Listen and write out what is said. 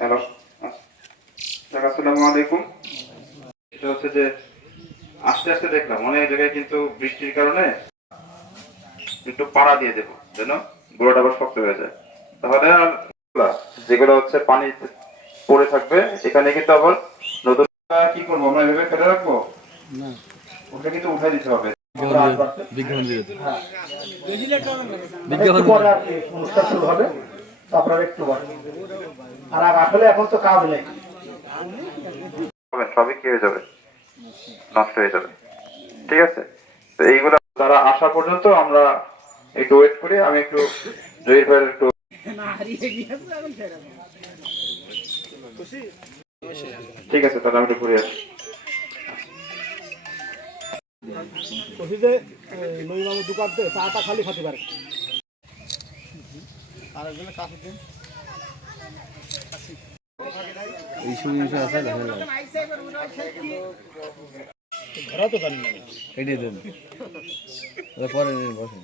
Hello আসসালামু আলাইকুম এটা হচ্ছে যে আস্তে আস্তে দেখলাম অনেক জায়গায় কিন্তু বৃষ্টির কারণে একটু পাড়া দিয়ে দেবো যেন গোড়াটা আবার শক্ত হয়ে যায়। তাহলে আর যেগুলো হচ্ছে পানি পড়ে থাকবে এখানে কিন্তু আবার নতুন কি করব আমরা এভাবে ফেলে রাখব? ওটা কিন্তু উঠে দিতে হবে। অনুষ্ঠান শুরু একটু আর আর আসলে এখন তো কাজ নেই। সবই কি হয়ে যাবে? নষ্ট হয়ে যাবে। ঠিক আছে? তো এইগুলো তারা আসা পর্যন্ত আমরা একটু ওয়েট করি আমি একটু জহির ভাইয়ের একটু ঠিক আছে তাহলে আমি একটু ঘুরে আসি। চাটা খালি খাতে পারে। আর কাছে দিন। এই সময় আছে দেখা যায় ঘোরা তো জানি না। এটাই দেন পরে বসেন।